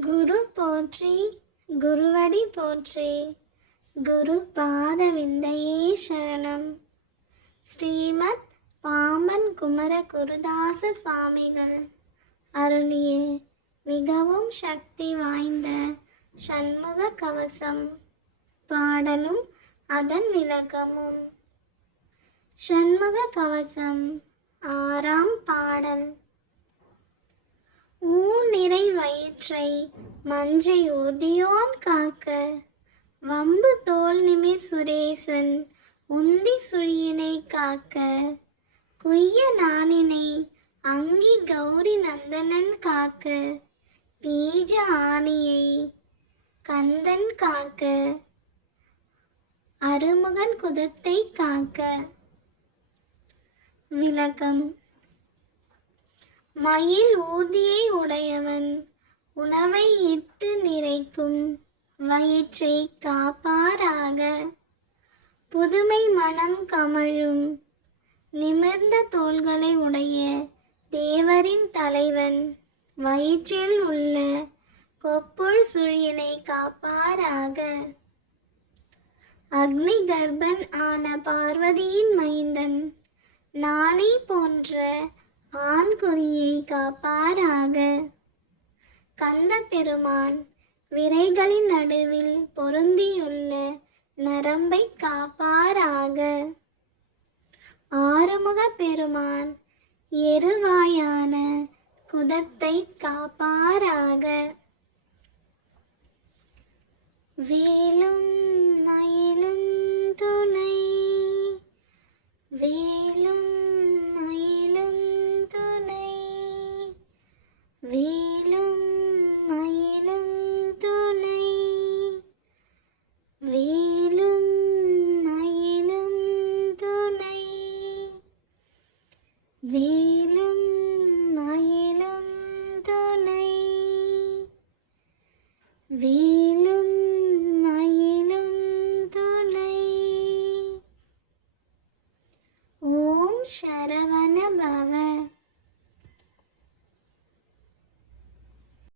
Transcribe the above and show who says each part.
Speaker 1: குரு போற்றி குருவடி போற்றி. குரு பாத விந்தையே சரணம். ஸ்ரீமத் பாமன் குமர குருதாச சுவாமிகள் அருளிய மிகவும் சக்தி வாய்ந்த சண்முக கவசம் பாடலும் அதன் விளக்கமும். சண்முக கவசம் ஆறாம் பாடல். வயிற்றை மஞ்சை ஒதியோன் காக்க. வம்பு தோல் நிமிர் சுரேசன் உந்தி சுழியினை காக்க. குய்ய நாணினை அங்கி கௌரி நந்தனன் காக்க. பீஜ ஆணியை கந்தன் காக்க. அருமுகன் குதத்தை காக்க. விளக்கம். மயில் ஊதியை உடையவன் உணவை இட்டு நிறைக்கும் வயிற்றை காப்பாராக. புதுமை மனம் கமழும் நிமிர்ந்த தோள்களை உடைய தேவரின் தலைவன் வயிற்றில் உள்ள கொப்புள் சுழியனை காப்பாராக. அக்னி கர்ப்பன் ஆன பார்வதியின் மைந்தன் நானே போன்ற ஆண் குறியை காப்பாராக. கந்த பெருமான் விரைகளின் நடுவில் பொருந்தியுள்ள நரம்பை காப்பாராக. ஆறுமுக பெருமான் எருவாயான குதத்தை காப்பாராக. வேல் வேலும் மயிலும் துணை. ஓம் சரவண பவ